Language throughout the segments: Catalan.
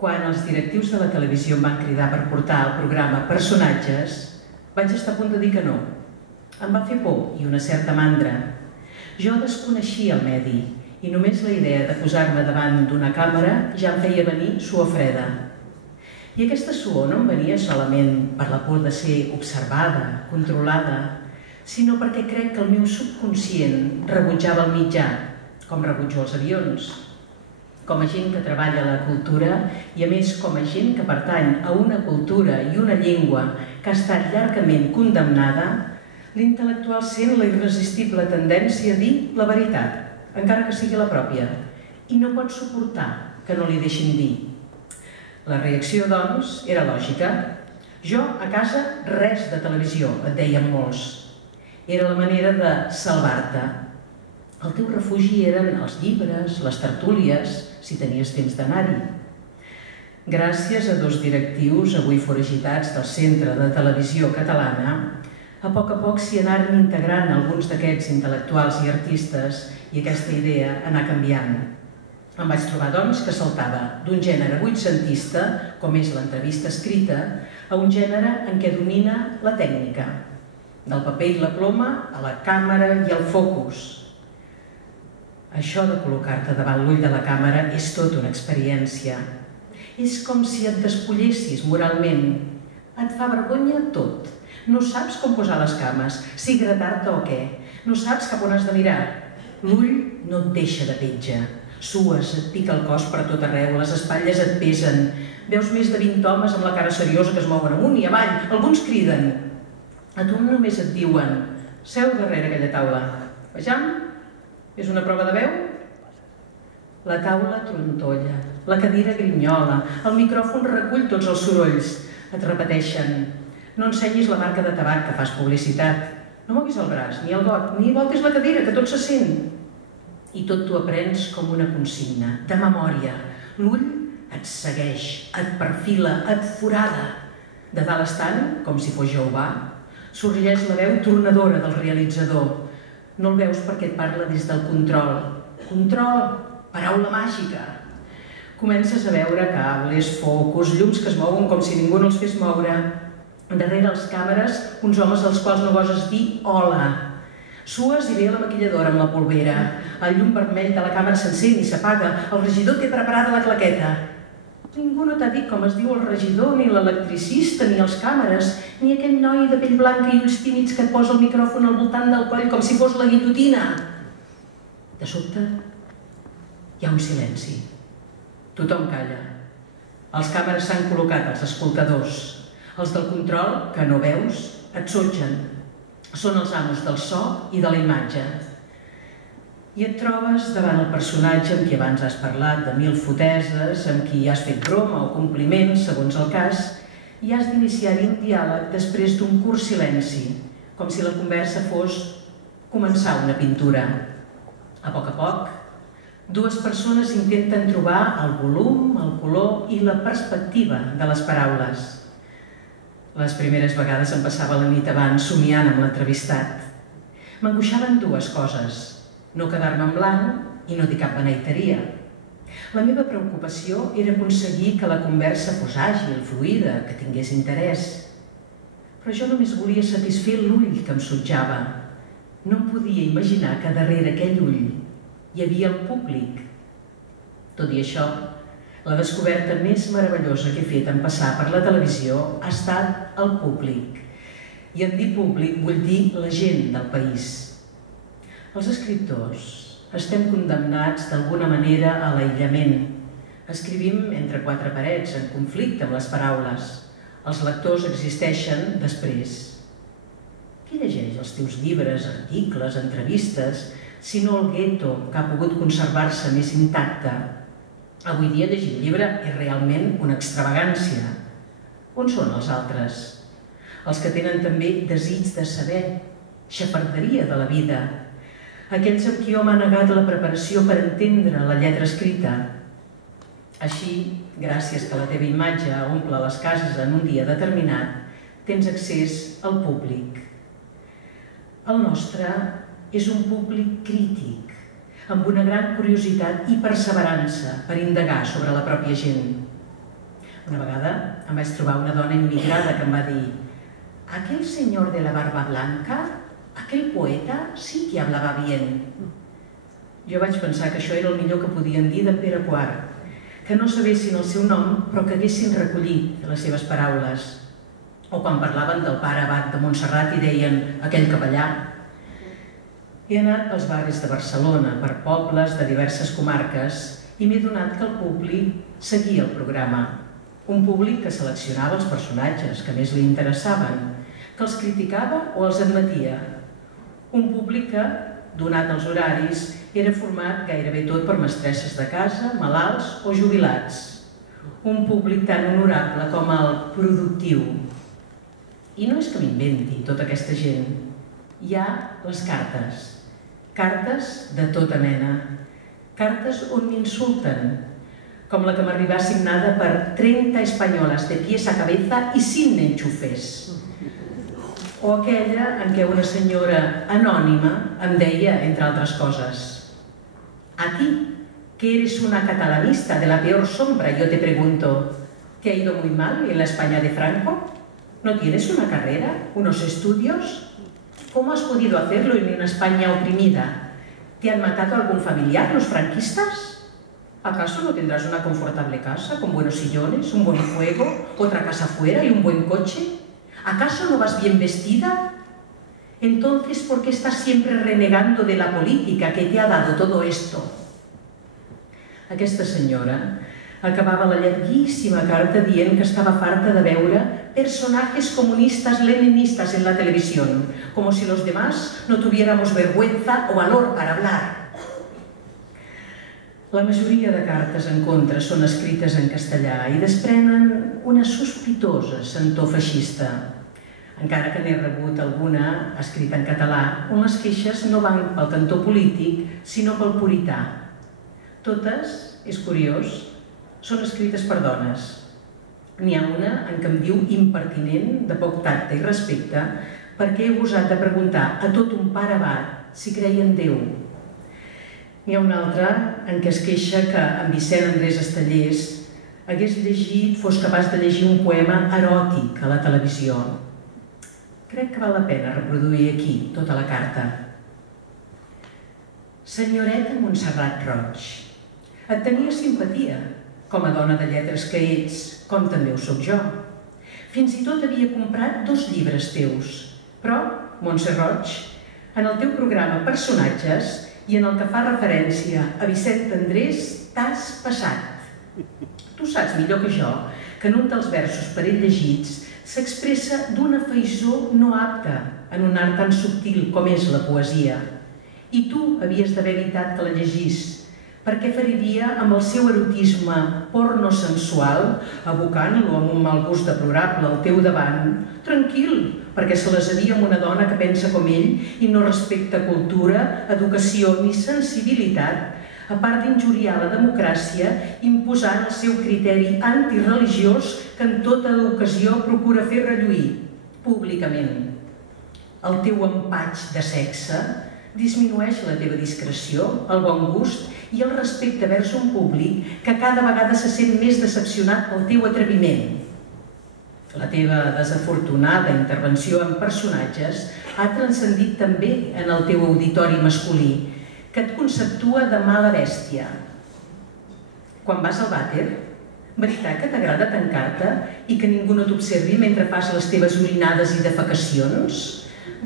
Quan els directius de la televisió em van cridar per portar al programa Personatges, vaig estar a punt de dir que no. Em va fer por i una certa mandra. Jo desconeixia el medi i només la idea de posar-me davant d'una càmera ja em feia venir suor freda. I aquesta suor no em venia solament per la por de ser observada, controlada, sinó perquè crec que el meu subconscient rebutjava el mitjà, com rebutjo els avions. Com a gent que treballa a la cultura i a més com a gent que pertany a una cultura i una llengua que ha estat llargament condemnada, l'intel·lectual sent la irresistible tendència a dir la veritat, encara que sigui la pròpia, i no pot suportar que no li deixin dir. La reacció, doncs, era lògica. Jo, a casa, res de televisió, et deien molts. Era la manera de salvar-te. El teu refugi eren els llibres, les tertúlies, si tenies temps d'anar-hi. Gràcies a dos directius, avui foragitats del Centre de Televisió Catalana, a poc s'hi anaren integrant alguns d'aquests intel·lectuals i artistes i aquesta idea anà canviant. Em vaig trobar, doncs, que saltava d'un gènere vuitcentista, com és l'entrevista escrita, a un gènere en què domina la tècnica, del paper i la ploma a la càmera i al focus. Això de col·locar-te davant l'ull de la càmera és tot una experiència. És com si et despullessis moralment. Et fa vergonya tot. No saps com posar les cames, si gratar-te o què. No saps cap on has de mirar. L'ull no et deixa de petja. Sues, et pica el cos per tot arreu, les espatlles et pesen. Veus més de 20 homes amb la cara seriosa que es mouen amunt i avall. Alguns criden. A tu només et diuen: seu darrere aquella taula. Vejam? És una prova de veu? La taula trontolla, la cadira grinyola, el micròfon recull tots els sorolls. Et repeteixen: no ensenyis la marca de tabac que fas publicitat. No moguis el braç, ni el got, ni voltis la cadira, que tot se sent. I tot t'ho aprens com una consigna, de memòria. L'ull et segueix, et perfila, et forada. De dalt estant, com si fos Jehovà, sorgeix la veu tornadora del realitzador. No el veus perquè et parla des del control. Control, paraula màgica. Comences a veure cables, focus, llums que es mouen com si ningú no els fes moure. Darrere les càmeres, uns homes als quals no goses dir hola. Sues i ve a la maquilladora amb la polvera. El llum vermell de la càmera s'encén i s'apaga. El regidor té preparada la claqueta. Ningú no t'ha dit com es diu el regidor, ni l'electricista, ni els càmeres, ni aquell noi de pell blanca i ulls tímids que et posa el micròfon al voltant del coll com si fos la guillotina. De sobte, hi ha un silenci. Tothom calla. Els càmeres s'han col·locat als escoltadors. Els del control, que no veus, et sotgen. Són els amos del so i de la imatge. I et trobes davant el personatge amb qui abans has parlat de mil foteses, amb qui has fet broma o compliments, segons el cas, i has d'iniciar-hi un diàleg després d'un curt silenci, com si la conversa fos començar una pintura. A poc, dues persones intenten trobar el volum, el color i la perspectiva de les paraules. Les primeres vegades em passava la nit abans somiant amb l'entrevistat. M'angoixaven dues coses: no quedar-me en blanc i no dir cap beneiteria. La meva preocupació era aconseguir que la conversa fos àgil, fluida, que tingués interès. Però jo només volia satisfer l'ull que em sotjava. No em podia imaginar que darrere aquell ull hi havia el públic. Tot i això, la descoberta més meravellosa que he fet en passar per la televisió ha estat el públic. I en dir públic vull dir la gent del país. Els escriptors estem condemnats d'alguna manera a l'aïllament. Escrivim entre quatre parets, en conflicte amb les paraules. Els lectors existeixen després. Qui llegeix els teus llibres, articles, entrevistes, si no el gueto que ha pogut conservar-se més intacte? Avui dia llegir un llibre és realment una extravagància. On són els altres? Els que tenen també desig de saber, xafarderia de la vida. Aquells amb qui hom ha negat la preparació per entendre la lletra escrita. Així, gràcies que la teva imatge omple les cases en un dia determinat, tens accés al públic. El nostre és un públic crític, amb una gran curiositat i perseverança per indagar sobre la pròpia gent. Una vegada em vaig trobar una dona immigrada que em va dir: «Aquel señor de la barba blanca, aquel poeta, sí que hablaba bien». Jo vaig pensar que això era el millor que podien dir de Pere IV, que no sabessin el seu nom però que haguessin recollit les seves paraules. O quan parlaven del pare abat de Montserrat i deien «aquell capellà». He anat pels barris de Barcelona, per pobles de diverses comarques, i m'he adonat que el públic seguia el programa. Un públic que seleccionava els personatges que més li interessaven, que els criticava o els admetia. Un públic que, donat els horaris, era format gairebé tot per mestresses de casa, malalts o jubilats. Un públic tan honorable com el productiu. I no és que m'inventi tota aquesta gent. Hi ha les cartes. Cartes de tota mena. Cartes on m'insulten, com la que m'arribà signada per 30 espanyoles de pies a cabeza i sin enxufes. O aquella en què una senyora anònima em deia, entre altres coses: «A ti, que eres una catalanista de la peor sombra, yo te pregunto, ¿te ha ido muy mal en la España de Franco? ¿No tienes una carrera, unos estudios? ¿Cómo has podido hacerlo en una España oprimida? ¿Te han matado algún familiar los franquistas? ¿Acaso no tendrás una confortable casa con buenos sillones, un buen fuego, otra casa fuera y un buen coche? ¿Acaso no vas bien vestida? Entonces, ¿por qué estás siempre renegando de la política que te ha dado todo esto?». Aquesta senyora acabava la llarguíssima carta dient que estava farta de veure personajes comunistas leninistas en la televisión, como si los demás no tuviéramos vergüenza o valor para hablar. La majoria de cartes en contra són escrites en castellà i desprenen una sospitosa sentor feixista, encara que n'he rebut alguna escrita en català, on les queixes no van pel cantó polític, sinó pel purità. Totes, és curiós, són escrites per dones. N'hi ha una en què em diu impertinent, de poc tacte i respecte, perquè he gosat de preguntar a tot un pare abat si creia en Déu. N'hi ha una altra en què es queixa que en Vicent Andrés Estellés fos capaç de llegir un poema eròtic a la televisió. Crec que val la pena reproduir aquí tota la carta. Senyoreta Montserrat Roig, et tenia simpatia, com a dona de lletres que ets, com també ho soc jo. Fins i tot havia comprat 2 llibres teus, però, Montse Roig, en el teu programa Personatges i en el que fa referència a Vicent Andrés t'has passat. Tu saps millor que jo que en un dels versos per ell llegits s'expressa d'una feïssor no apta en un art tan subtil com és la poesia. I tu havies d'haver evitat que la llegís, perquè feriria amb el seu erotisme pornosensual, abocant-lo amb un mal gust deplorable al teu davant, tranquil, perquè se les havia amb una dona que pensa com ell i no respecta cultura, educació ni sensibilitat, a part d'injuriar la democràcia imposant el seu criteri antireligiós que en tota ocasió procura fer relluir, públicament. El teu empatx de sexe disminueix la teva discreció, el bon gust i el respecte vers un públic que cada vegada se sent més decepcionat pel teu atreviment. La teva desafortunada intervenció en personatges ha transcendit també en el teu auditori masculí, que et conceptua de mala bèstia. Quan vas al vàter, veritat que t'agrada tancar-te i que ningú no t'observi mentre fas les teves orinades i defecacions?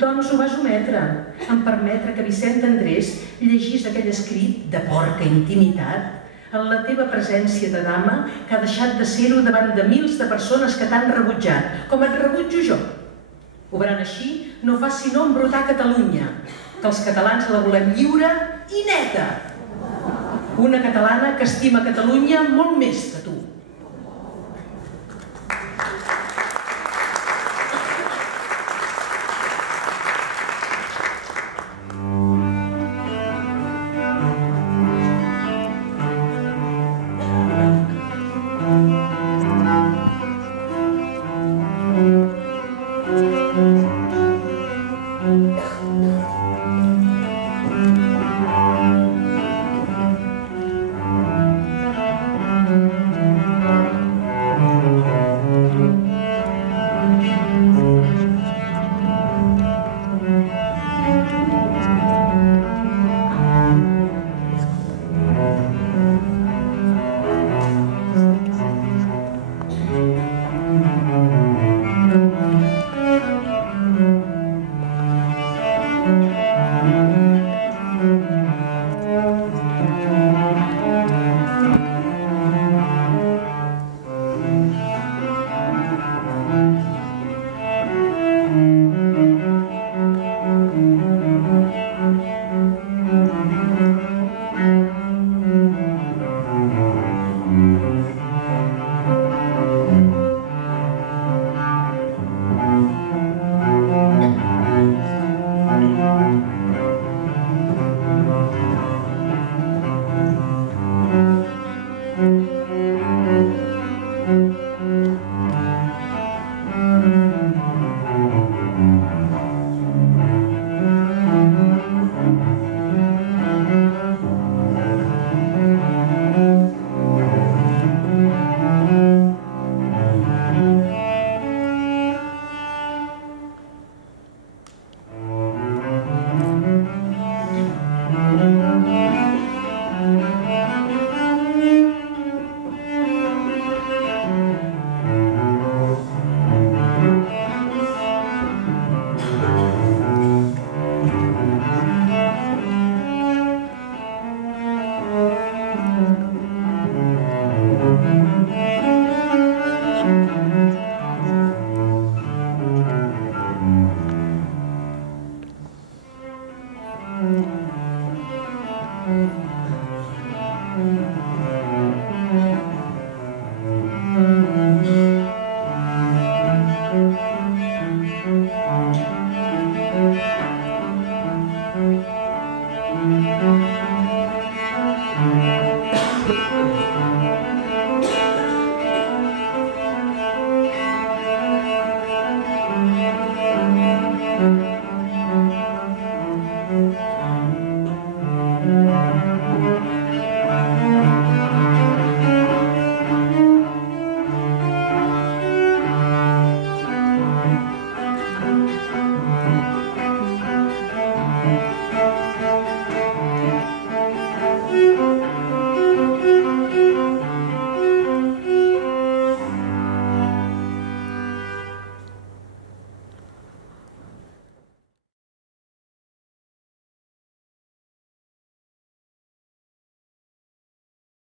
Doncs ho vas ometre, en permetre que Vicent Andrés llegís aquell escrit de porca intimitat en la teva presència de dama que ha deixat de ser-ho davant de mils de persones que t'han rebutjat, com et rebutjo jo. Obrant així, no fas sinó embrutar Catalunya, que els catalans la volem lliure i neta. Una catalana que estima Catalunya molt més que